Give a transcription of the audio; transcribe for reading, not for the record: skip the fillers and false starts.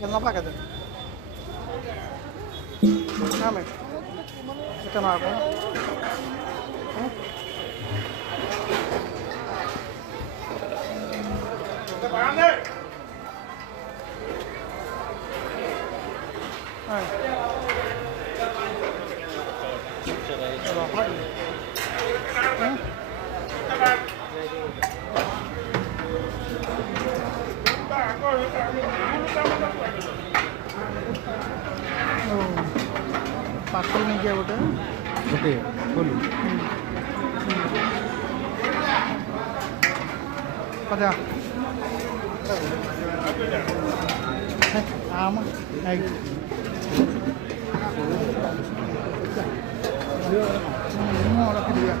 Não paga dentro. Ah, mas. Fica na água. Parcel नहीं किया बोटे ओके बोलो पता आम एग रख दिया